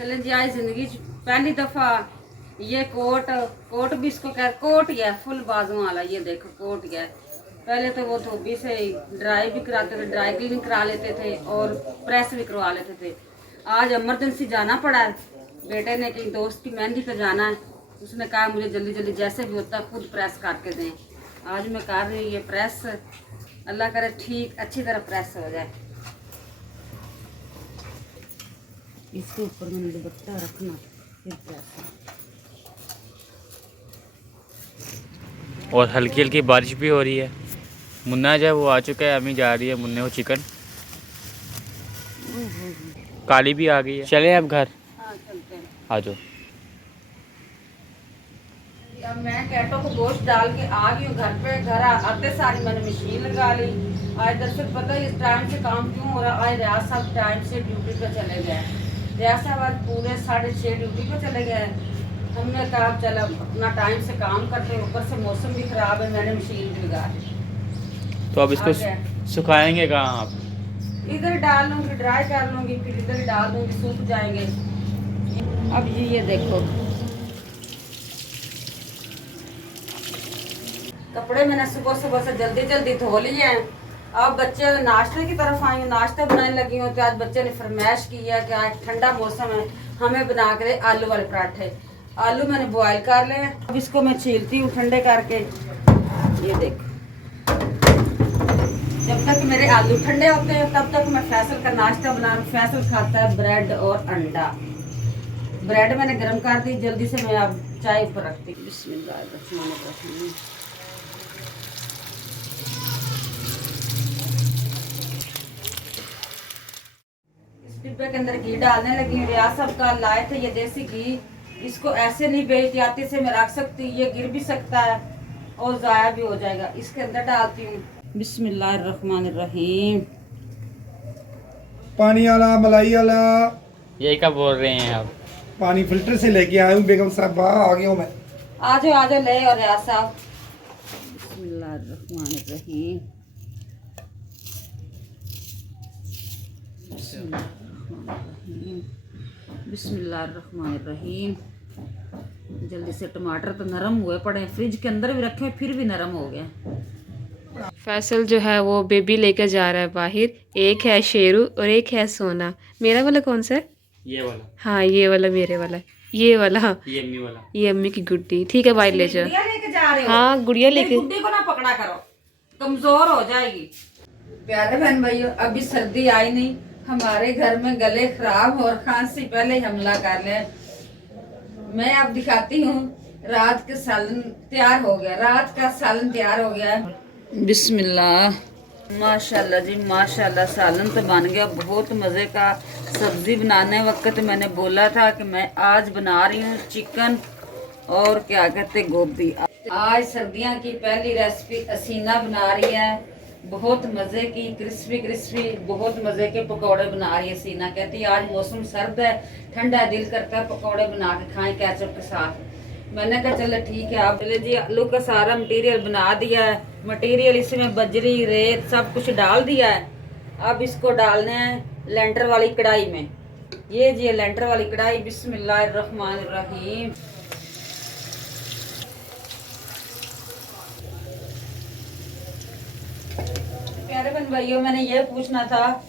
चले जी आज जिंदगी पहली दफा ये कोट भी इसको कह कोट ही है, फुल बाजू वाला। ये देखो कोट ही है। पहले तो वो धोबी से ड्राई भी कराते थे, ड्राई क्लीनिंग करा लेते थे और प्रेस भी करवा लेते थे। आज इमरजेंसी जाना पड़ा है, बेटे ने कहीं दोस्त की मेहंदी पे जाना है। उसने कहा मुझे जल्दी जल्दी जैसे भी होता है खुद प्रेस करके दें। आज मैं कर रही हूँ ये प्रेस, अल्लाह करे ठीक अच्छी तरह प्रेस हो जाए। इसके ऊपर मैंने दुपट्टा रखना फिर प्रेस। और हल्की हल्की बारिश भी हो रही है। मुन्ना जो है वो आ चुका है, अम्मी जा रही है मुन्ने को चिकन। काली भी आ गई है। चले अब घर, हाँ चलते हैं। आ जाओ। अब मैं कैटो को गोश्त डाल के आ गई हूँ घर पे। घर आते सारी मैंने मशीन लगा ली। आज दरअसल पता है इस टाइम से काम क्यों हो रहा है। आज रियाज साहब टाइम से ड्यूटी पे चले गए। रियाज साहब आज पूरे 6:30 ड्यूटी पे चले गए। हमने कहा चलो अपना टाइम से काम करते हैं, ऊपर से मौसम भी खराब है, मैंने मशीन भी लगा दी। तो अब इसको सुखाएंगे कहाँ आप? इधर डाल लूँगी, ड्राई कर लूँगी, फिर इधर डाल दूँगी, सूख जाएंगे। अब ये देखो कपड़े मैंने सुबह सुबह से जल्दी जल्दी धो लिए हैं। अब बच्चे नाश्ते की तरफ आएंगे, नाश्ता बनाने लगी हूँ। तो आज बच्चे ने फरमाइश की है कि आज ठंडा मौसम है, हमें बना के दे आलू वाले पराठे। आलू मैंने बॉयल कर ले, अब इसको मैं छीलती हूँ ठंडे करके। ये देखो जब तक मेरे आलू ठंडे होते हैं तब तक मैं फैसल का नाश्ता बना। फैसल खाता है ब्रेड और अंडा। ब्रेड मैंने गर्म कर दी, जल्दी से मैं अब चाय ऊपर रखती हूँ। बिस्मिल्लाहिर्रहमानिर्रहीम। इस डिब्बे के अंदर घी डालने लगी हूँ। रियाज साहब का लाए थे ये देसी घी, इसको ऐसे नहीं बेहतियाती से मैं रख सकती, ये गिर भी सकता है और ज़ाया भी हो जाएगा। इसके अंदर डालती हूँ। बिस्मिल्लाहिर्रहमानिर्रहीम। पानी वाला मलाई वाला यही क्या बोल रहे हैं आप? पानी फिल्टर से लेके आया हूँ बेगम साहब, आ गया हूँ मैं। आ जाओ ले। और रियाज साहब बिस्मिल्लाहिर्रहमानिर्रहीम। बिस्मिल्लाहिर्रहमानिर्रहीम। जल्दी से टमाटर तो नरम हुए पड़े, फ्रिज के अंदर भी रखे फिर भी नरम हो गया। फैसल जो है वो बेबी लेकर जा रहा है बाहर। एक है शेरू और एक है सोना। मेरा वाला कौन सा है? ये वाला। हाँ ये वाला मेरे वाला है। ये वाला हाँ ये अम्मी वाला। ये अम्मी की गुड्डी। ठीक है बाहर ले जाओ। गुड़िया लेके जा रहे हो? हाँ गुड़िया मेरी लेके। गुड्डी को ना पकड़ा करो, कमजोर हो जाएगी। प्यारे बहन भाइयों, अभी सर्दी आई नहीं, हमारे घर में गले खराब और खांसी पहले ही हमला कर ले। मैं अब दिखाती हूँ। रात के सालन तैयार हो गया, रात का सालन तैयार हो गया। बिस्मिल्लाह, माशाल्लाह जी माशाल्लाह, सालन तो बन गया बहुत मज़े का। सब्ज़ी बनाने वक्त मैंने बोला था कि मैं आज बना रही हूँ चिकन और क्या कहते गोभी। आज सर्दियों की पहली रेसिपी हसीना बना रही है, बहुत मज़े की क्रिस्पी क्रिस्पी बहुत मज़े के पकौड़े बना रही है हसीना। कहती है आज मौसम सर्द है, ठंडा है, दिल करता है पकौड़े बना के खाएं केचप के साथ। मैंने कहा चलो ठीक है। आप चले जी, आलू का सारा मटेरियल बना दिया है। मटेरियल इसमें बजरी रेत सब कुछ डाल दिया है। अब इसको डालना है लेंटर वाली कढ़ाई में। ये जी लेंटर वाली कढ़ाई। बिस्मिल्लाहिर्रहमानिर्रहीम। प्यारे बहन भाइयों, मैंने ये पूछना था,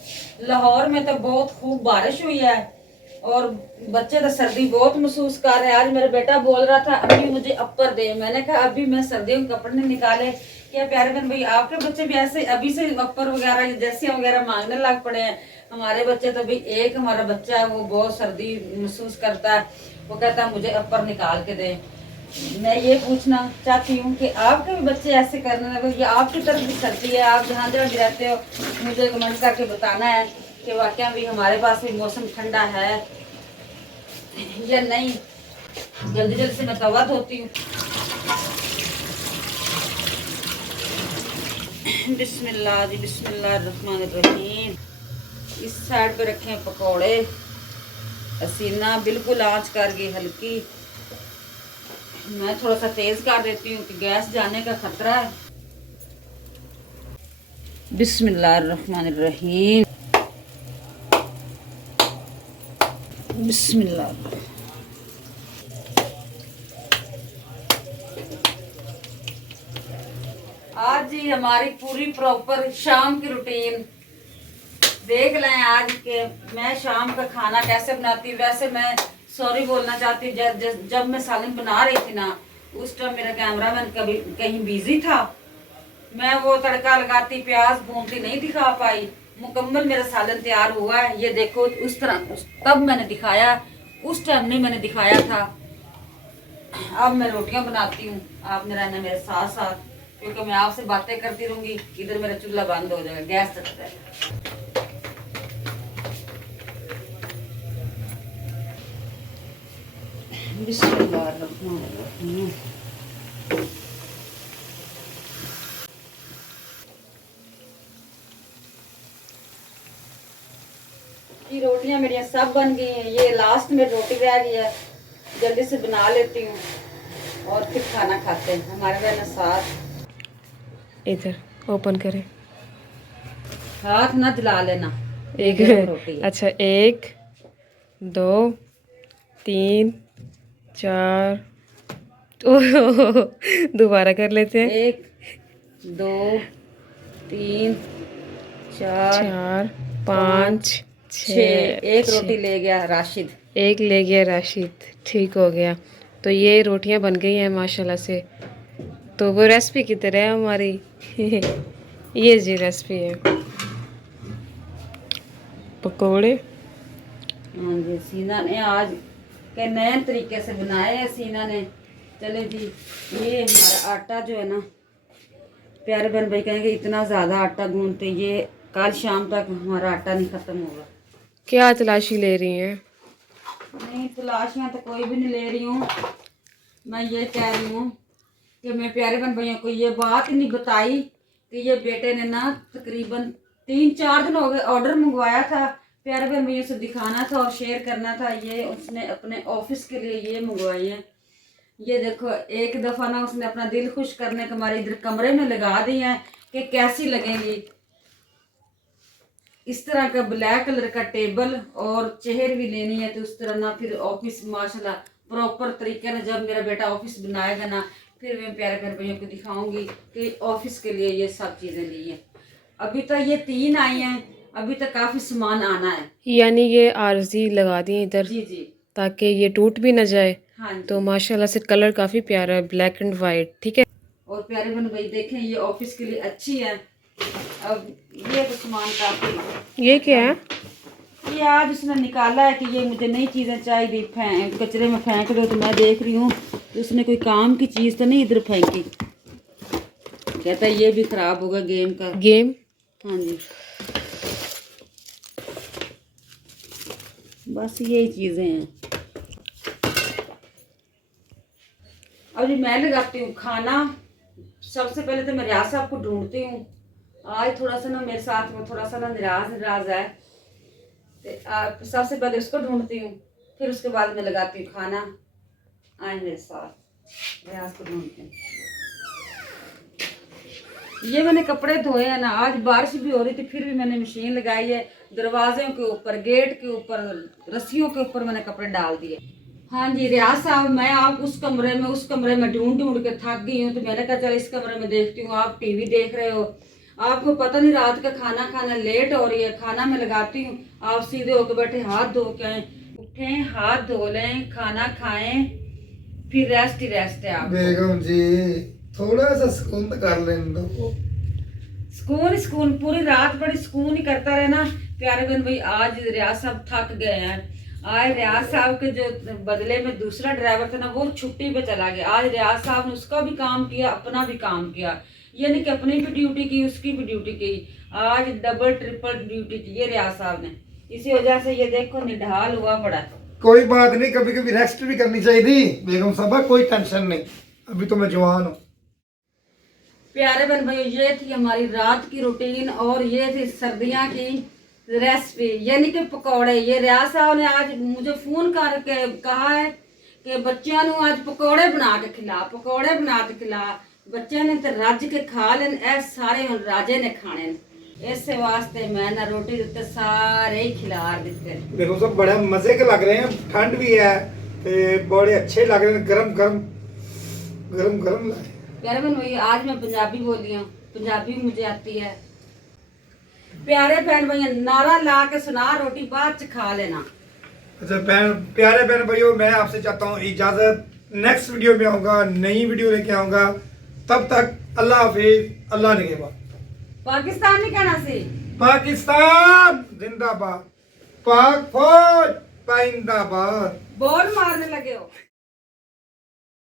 लाहौर में तो बहुत खूब बारिश हुई है और बच्चे तो सर्दी बहुत महसूस कर रहे हैं। आज मेरा बेटा बोल रहा था अभी मुझे अपर दे। मैंने कहा अभी मैं सर्दियों के कपड़े नहीं निकाले। क्या प्यारे बहन भाई आपके बच्चे भी ऐसे अभी से अपर वगैरह जर्सियां वगैरह मांगने लग पड़े हैं? हमारे बच्चे तो भाई, एक हमारा बच्चा है वो बहुत सर्दी महसूस करता है, वो कहता है मुझे अपर निकाल के दे। मैं ये पूछना चाहती हूँ कि आपके भी बच्चे ऐसे करने लगे या आपकी तरफ भी सर्दी है? आप जहाँ जहाँ भी रहते हो मुझे कमेंट करके बताना है कि वाकई भी हमारे पास भी मौसम ठंडा है या नहीं। जल्दी जल्दी से मैं तवा धोती हूँ। बिस्मिल्लाह जी बिस्मिल्लाहिर्रहमानिर्रहीम। इस साइड पे रखे हैं पकौड़े। हसीना बिल्कुल आंच कर गई हल्की। मैं थोड़ा सा तेज कर देती हूँ कि गैस जाने का खतरा है। बिस्मिल्लाहिर्रहमानिर्रहीम। बिस्मिल्लाह। आज जी हमारी पूरी प्रॉपर शाम की रूटीन देख लें। आज के मैं शाम का खाना कैसे बनाती हूँ। वैसे मैं सॉरी बोलना चाहती हूँ, जब मैं सालन बना रही थी ना, उस टाइम मेरा कैमरामैन कभी कहीं बिजी था। मैं वो तड़का लगाती, प्याज भूनती, नहीं दिखा पाई। मुकम्मल मेरा सालन तैयार हुआ है, ये देखो। उस तरह तब मैंने दिखाया, उस टाइम नहीं मैंने दिखाया था। अब मैं रोटियां बनाती हूँ, आपने रहना मेरे साथ साथ, क्योंकि मैं आपसे बातें करती रहूंगी, इधर मेरा चूल्हा बंद हो जाएगा, गैस तक जाएगा। बिस्मिल्लाहिर्रहमानिर्रहीम। ये रोटियां मेरी सब बन गई हैं। ये लास्ट में रोटी रह गई है, जल्दी से बना लेती हूँ और फिर खाना खाते हैं। हमारे रहना साथ। इधर ओपन करें। हाथ ना जला लेना। एक गर्म रोटी है। अच्छा, 1 2 3 4 दोबारा कर लेते हैं। 1 2 3 4 4 5 6। 6 एक रोटी ले गया राशिद। एक ले गया राशिद, ठीक हो गया। तो ये रोटियां बन गई हैं माशाल्लाह से। तो वो रेसिपी की तरह है हमारी। ये जी रेसिपी है, पकोड़े। हाँ जी, सीना ने आज के नए तरीके से बनाए हैं सीना ने। चले जी, ये हमारा आटा जो है ना, प्यारे बहन भाई कहेंगे इतना ज़्यादा आटा गूंथते, ये कल शाम तक हमारा आटा नहीं ख़त्म होगा। क्या तलाशी ले रही हैं? नहीं, तलाशियाँ तो कोई भी नहीं ले रही हूँ। मैं ये कह रही हूँ कि मैं प्यारे बहन भाइयों को ये बात ही नहीं बताई कि ये बेटे ने ना तकरीबन 3-4 दिन हो गए ऑर्डर मंगवाया था। प्यारे बहन भैया से दिखाना था और शेयर करना था। ये उसने अपने ऑफिस के लिए ये मंगवाई है। ये देखो, एक दफ़ा ना उसने अपना दिल खुश करने के हमारे इधर कमरे में लगा दी है कि कैसी लगेंगी। इस तरह का ब्लैक कलर का टेबल और चेयर भी लेनी है, तो उस तरह ना फिर ऑफिस माशाल्लाह प्रॉपर तरीके से जब मेरा बेटा ऑफिस बनाएगा ना, फिर मैं प्यारे प्यारे भैया को दिखाऊंगी कि ऑफिस के लिए ये सब चीज़ें ली हैं। अभी तो ये 3 आई हैं, अभी तक काफ़ी सामान आना है। यानी ये आरजी लगा दी इधर जी जी, ताकि ये टूट भी ना जाए। हाँ जी। तो माशाल्लाह से कलर काफ़ी प्यारा है, ब्लैक एंड वाइट, ठीक है। और प्यारे बहन भाई देखें, ये ऑफिस के लिए अच्छी है। अब ये तो सामान काफ़ी, ये क्या है? ये आज उसने निकाला है कि ये मुझे नई चीज़ें चाहिए, कचरे में फेंक दो। तो मैं देख रही हूँ तो उसने कोई काम की चीज़ तो नहीं इधर फेंकी। कहता है ये भी खराब होगा गेम का। गेम? हाँ जी, बस यही चीज़ें हैं। अभी मैं लगाती हूँ खाना। सबसे पहले तो मैं रियाज साहब को ढूंढती हूँ। आज थोड़ा सा ना मेरे साथ में थोड़ा सा ना निराज है, तो सबसे पहले उसको ढूंढती हूँ, फिर उसके बाद मैं लगाती हूँ खाना। आए मेरे साथ, रियाज को ढूंढती हूँ। ये मैंने कपड़े धोए हैं ना, आज बारिश भी हो रही थी, फिर भी मैंने मशीन लगाई है। दरवाजे के ऊपर, गेट के ऊपर, रस्सियों के ऊपर मैंने कपड़े डाल दिए। हाँ जी रियाज साहब, मैं आप उस कमरे में ढूंढ ढूंढ के थक गई हूँ, तो मैंने कहा चल इस कमरे में देखती हूँ। आप टीवी देख रहे हो, आपको पता नहीं रात का खाना खाना लेट हो रही है। खाना मैं लगाती हूँ, आप सीधे होकर बैठे हाथ धो के आए। उठें, हाथ धो लें, खाना खाएं, फिर रेस्ट ही रेस्ट है। आप बेगम जी थोड़ा सा सुकून तो कर लेने दो। सुकून पूरी रात बड़ी सुकून ही करता रहे ना प्यारे बहन भाई। आज रियाज साहब थक गए हैं। आज रियाज साहब के जो बदले में दूसरा ड्राइवर था ना, वो छुट्टी पे चला गया। आज रियाज साहब ने उसका भी काम किया, अपना भी काम किया। ये नहीं कि अपनी भी ड्यूटी की, उसकी भी ड्यूटी की। आज डबल ट्रिपल ड्यूटी की ये रियाज साहब ने। इसी वजह से ये देखो निढाल हुआ पड़ा है। कोई बात नहीं, कभी कभी रेस्ट भी करनी चाहिए थी बेगम साहबा, कोई टेंशन नहीं, अभी तो मैं जवान हूँ। प्यारे बहन भाई, ये थी हमारी रात की रूटीन और ये थी सर्दियाँ की रेसिपी, यानी कि पकौड़े। ये रियाज साहब ने आज मुझे फोन करके कहा है कि बच्चों को आज पकौड़े बना के खिला, पकौड़े बना के खिला। बच्चों ने तो रज के खा लेन, ए सारे हुण राजे ने खाने। ਇਸੇ ਵਾਸਤੇ ਮੈਂ ਨਾ ਰੋਟੀ ਦੇ ਉੱਤੇ ਸਾਰੇ ਹੀ ਖਿਲਾਰ ਦਿੱਤੇ। देखो सब बड़े मजे के लग रहे हैं, ठंड भी है ते बड़े अच्छे लग रहे हैं, गरम गरम गरम गरम लग रहे हैं। प्यारे बहन भैया आज मैं पंजाबी बोली हूँ, पंजाबी मुझे आती है। प्यारे बहन भैया नारा ला के सुना, रोटी बाद च खा लेना। अच्छा प्यारे बहन भाइयों, मैं आपसे चाहता हूँ इजाजत, नेक्स्ट वीडियो में आऊंगा, नई वीडियो लेके आऊंगा। तब तक अल्लाह हाफिज, अल्लाह निगहबान। पाकिस्तान नहीं कहना सी, पाकिस्तान जिंदाबाद, पाक फौज पाइंदाबाद। बोल मारने लगे हो।